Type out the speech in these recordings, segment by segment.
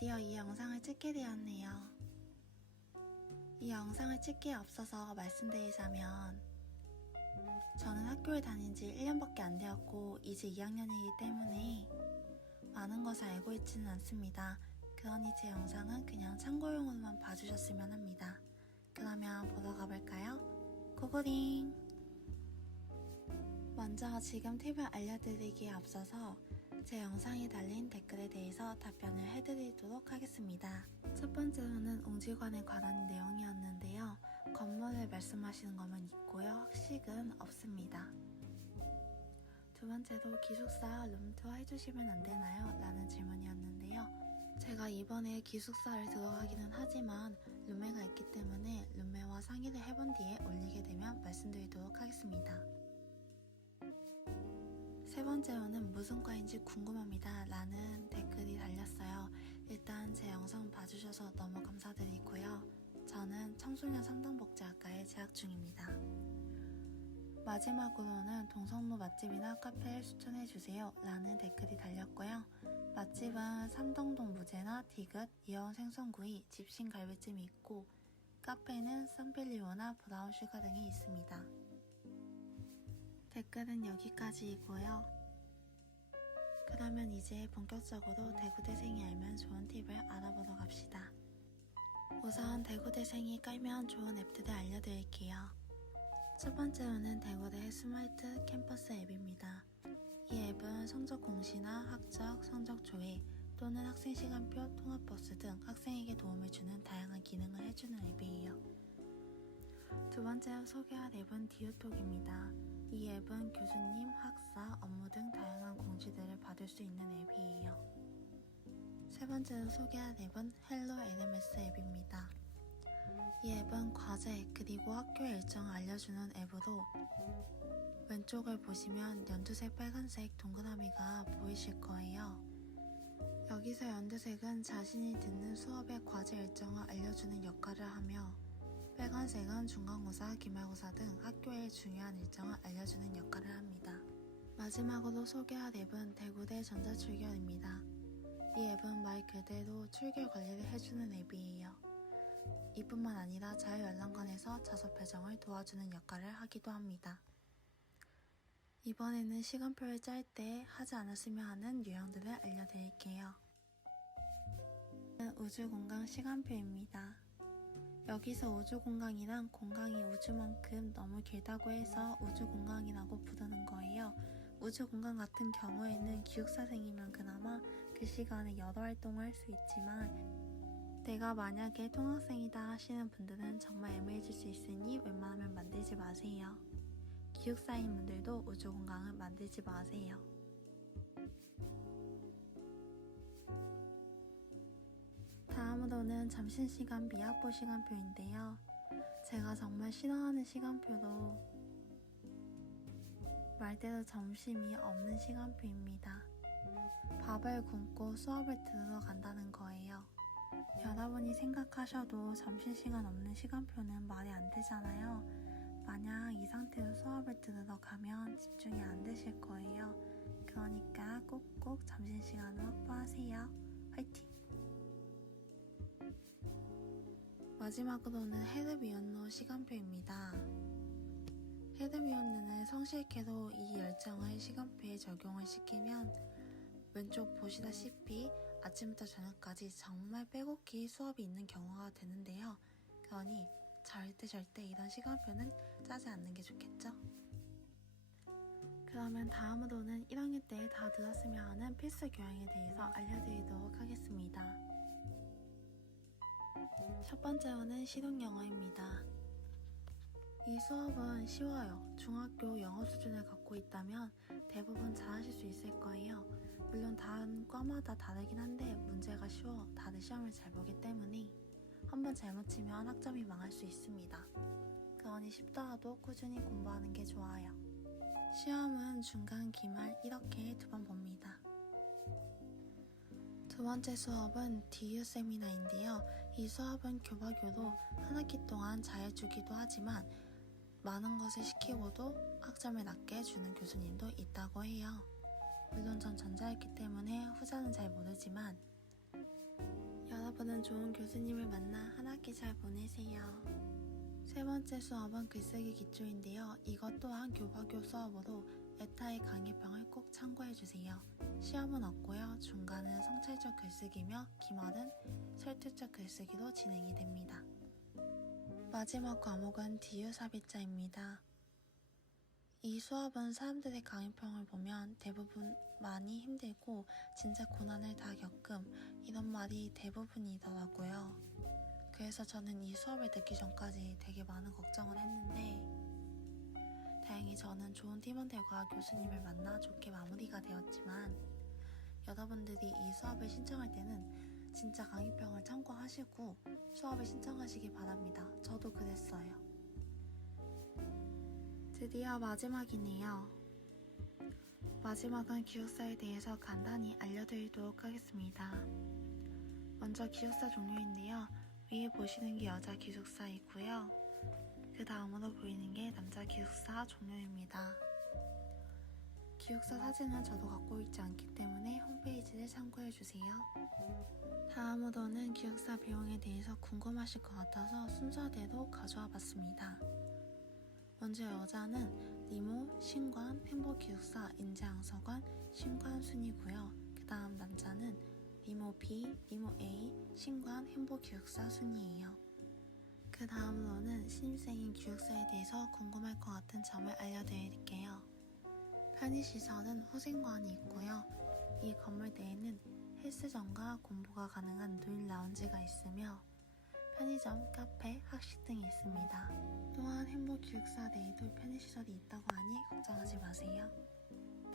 드디어 이 영상을 찍게 되었네요. 이 영상을 찍기에 앞서서 말씀드리자면 저는 학교에 다닌 지 1년밖에 안 되었고 이제 2학년이기 때문에 많은 것을 알고 있지는 않습니다. 그러니 제 영상은 그냥 참고용으로만 봐주셨으면 합니다. 그러면 보러 가볼까요? 고고링! 먼저 지금 팁을 알려드리기에 앞서서 제 영상에 달린 댓글에 대해서 답변을 해드리도록 하겠습니다. 첫 번째로는 옹지관에 관한 내용이었는데요. 건물을 말씀하시는 것만 있고요. 학식은 없습니다. 두 번째로 기숙사 룸투어 해주시면 안 되나요? 라는 질문이었는데요. 제가 이번에 기숙사를 들어가기는 하지만 룸메가 있기 때문에 룸메와 상의를 해본 뒤에 올리게 되면 말씀드리도록 하겠습니다. 세 번째로는 무슨 과인지 궁금합니다. 라는 댓글이 달렸어요. 일단 제 영상 봐주셔서 너무 감사드리고요. 저는 청소년 상담복지학과에 재학 중입니다. 마지막으로는 동성로 맛집이나 카페를 추천해주세요. 라는 댓글이 달렸고요. 맛집은 삼동동 무제나 디귿, 이어온 생선구이, 집신 갈비찜이 있고 카페는 썬빌리오나 브라운 슈가 등이 있습니다. 댓글은 여기까지이고요. 그러면 이제 본격적으로 대구대생이 알면 좋은 팁을 알아보러 갑시다. 우선 대구대생이 깔면 좋은 앱들을 알려드릴게요. 첫 번째로는 대구대 스마트 캠퍼스 앱입니다. 이 앱은 성적 공시나 학적, 성적 조회 또는 학생 시간표, 통합 버스 등 학생에게 도움을 주는 다양한 기능을 해주는 앱이에요. 두 번째로 소개할 앱은 디오톡입니다. 이 앱은 교수님, 학사, 업무 등 다양한 공지들을 받을 수 있는 앱이에요. 세 번째로 소개할 앱은 헬로 LMS 앱입니다. 이 앱은 과제 그리고 학교 일정을 알려주는 앱으로 왼쪽을 보시면 연두색 빨간색 동그라미가 보이실 거예요. 여기서 연두색은 자신이 듣는 수업의 과제 일정을 알려주는 역할을 하며 빨간색은 중간고사, 기말고사 등 학교의 중요한 일정을 알려주는 역할을 합니다. 마지막으로 소개할 앱은 대구대 전자출결입니다. 이 앱은 말 그대로 출결 관리를 해주는 앱이에요. 이뿐만 아니라 자유열람관에서 자소 배정을 도와주는 역할을 하기도 합니다. 이번에는 시간표를 짤 때 하지 않았으면 하는 유형들을 알려드릴게요. 우주공강 시간표입니다. 여기서 우주공강이란 공강이 우주만큼 너무 길다고 해서 우주공강이라고 부르는 거예요. 우주공강 같은 경우에는 기숙사생이면 그나마 그 시간에 여러 활동을 할 수 있지만 내가 만약에 통학생이다 하시는 분들은 정말 애매해질 수 있으니 웬만하면 만들지 마세요. 기숙사인 분들도 우주공강은 만들지 마세요. 다음으로는 점심시간 미학보 시간표인데요. 제가 정말 싫어하는 시간표로 말대로 점심이 없는 시간표입니다. 밥을 굶고 수업을 들으러 간다는 거예요. 여러분이 생각하셔도 점심시간 없는 시간표는 말이 안 되잖아요. 만약 이 상태로 수업을 들으러 가면 집중이 안 되실 거예요. 그러니까 꼭꼭 점심시간을 확보하세요. 마지막으로는 헤르미온노 시간표입니다. 헤르미온느는 성실케도 이 열정을 시간표에 적용을 시키면 왼쪽 보시다시피 아침부터 저녁까지 정말 빼곡히 수업이 있는 경우가 되는데요. 그러니 절대 절대 이런 시간표는 짜지 않는 게 좋겠죠? 그러면 다음으로는 1학년 때 다 들었으면 하는 필수 교양에 대해서 알려드리도록 하겠습니다. 첫 번째로는 실용영어입니다. 이 수업은 쉬워요. 중학교 영어 수준을 갖고 있다면 대부분 잘하실 수 있을 거예요. 물론 다른 과마다 다르긴 한데 문제가 쉬워 다들 시험을 잘 보기 때문에 한번 잘못 치면 학점이 망할 수 있습니다. 그러니 쉽더라도 꾸준히 공부하는 게 좋아요. 시험은 중간, 기말 이렇게 두 번 봅니다. 두 번째 수업은 DU 세미나인데요. 이 수업은 교과교로 한 학기 동안 잘해주기도 하지만 많은 것을 시키고도 학점을 낮게 주는 교수님도 있다고 해요. 물론 전 전자였기 때문에 후자는 잘 모르지만 무엇보든 좋은 교수님을 만나 한 학기 잘 보내세요. 세 번째 수업은 글쓰기 기초인데요. 이것 또한 교과교 수업으로 에타의 강의평을 꼭 참고해주세요. 시험은 없고요. 중간은 성찰적 글쓰기며 기말은 설득적 글쓰기로 진행이 됩니다. 마지막 과목은 디유삽입자입니다. 이 수업은 사람들의 강의평을 보면 대부분 많이 힘들고 진짜 고난을 다 겪음 이런 말이 대부분이더라고요. 그래서 저는 이 수업을 듣기 전까지 되게 많은 걱정을 했는데 다행히 저는 좋은 팀원들과 교수님을 만나 좋게 마무리가 되었지만 여러분들이 이 수업을 신청할 때는 진짜 강의평을 참고하시고 수업을 신청하시기 바랍니다. 저도 그랬어요. 드디어 마지막이네요. 마지막은 기숙사에 대해서 간단히 알려드리도록 하겠습니다. 먼저 기숙사 종류인데요. 위에 보시는 게 여자 기숙사이고요. 그 다음으로 보이는 게 남자 기숙사 종류입니다. 기숙사 사진은 저도 갖고 있지 않기 때문에 홈페이지를 참고해주세요. 다음으로는 기숙사 비용에 대해서 궁금하실 것 같아서 순서대로 가져와 봤습니다. 먼저 여자는 리모, 신관, 행복기숙사, 인재양서관, 신관 순이고요. 그 다음 남자는 리모 B, 리모 A, 신관, 행복기숙사 순이에요. 그 다음으로는 신입생인 기숙사에 대해서 궁금할 것 같은 점을 알려드릴게요. 편의시설은 후생관이 있고요. 이 건물 내에는 헬스장과 공부가 가능한 누인 라운지가 있으며 편의점, 카페, 학식 등이 있습니다. 또한 행복기숙사 내에도 편의시설이 있다고 하니 걱정하지 마세요.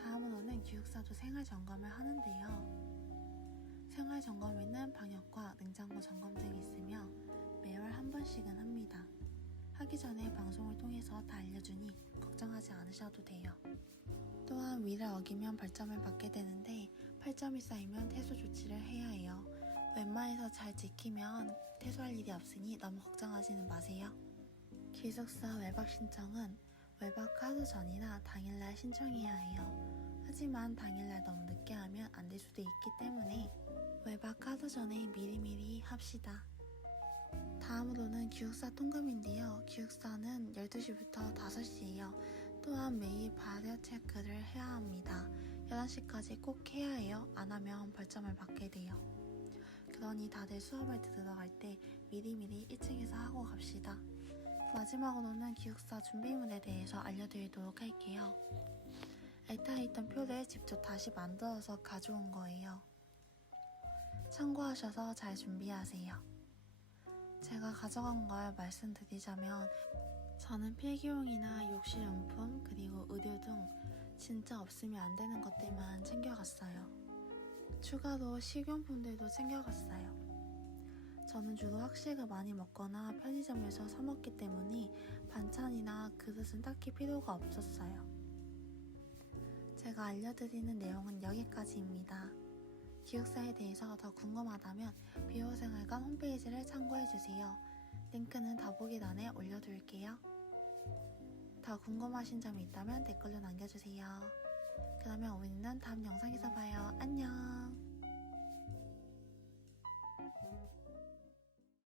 다음으로는 기숙사도 생활 점검을 하는데요. 생활 점검에는 방역과 냉장고 점검 등이 있으며 매월 한 번씩은 합니다. 하기 전에 방송을 통해서 다 알려주니 걱정하지 않으셔도 돼요. 또한 위를 어기면 벌점을 받게 되는데 8점이 쌓이면 퇴소 조치를 해야 해요. 웬만해서 잘 지키면 퇴소할 일이 없으니 너무 걱정하지는 마세요. 기숙사 외박 신청은 외박 하루 전이나 당일날 신청해야 해요. 하지만 당일날 너무 늦게 하면 안 될 수도 있기 때문에 외박 하루 전에 미리미리 합시다. 다음으로는 기숙사 통금인데요. 기숙사는 12시부터 5시예요. 또한 매일 발열 체크를 해야 합니다. 11시까지 꼭 해야 해요. 안 하면 벌점을 받게 돼요. 그러니 다들 수업을 들으러 갈때 미리미리 1층에서 하고 갑시다. 마지막으로는 기숙사 준비물에 대해서 알려드리도록 할게요. 에타에 있던 표를 직접 다시 만들어서 가져온 거예요. 참고하셔서 잘 준비하세요. 제가 가져간 걸 말씀드리자면 저는 필기용이나 욕실용품 그리고 의류 등 진짜 없으면 안 되는 것들만 챙겨갔어요. 추가로 식용품들도 챙겨갔어요. 저는 주로 학식을 많이 먹거나 편의점에서 사 먹기 때문에 반찬이나 그릇은 딱히 필요가 없었어요. 제가 알려드리는 내용은 여기까지입니다. 기숙사에 대해서 더 궁금하다면 비호생활관 홈페이지를 참고해주세요. 링크는 더보기란에 올려둘게요. 더 궁금하신 점이 있다면 댓글로 남겨주세요. 그러면 우리는 다음 영상에서 봐요. 안녕!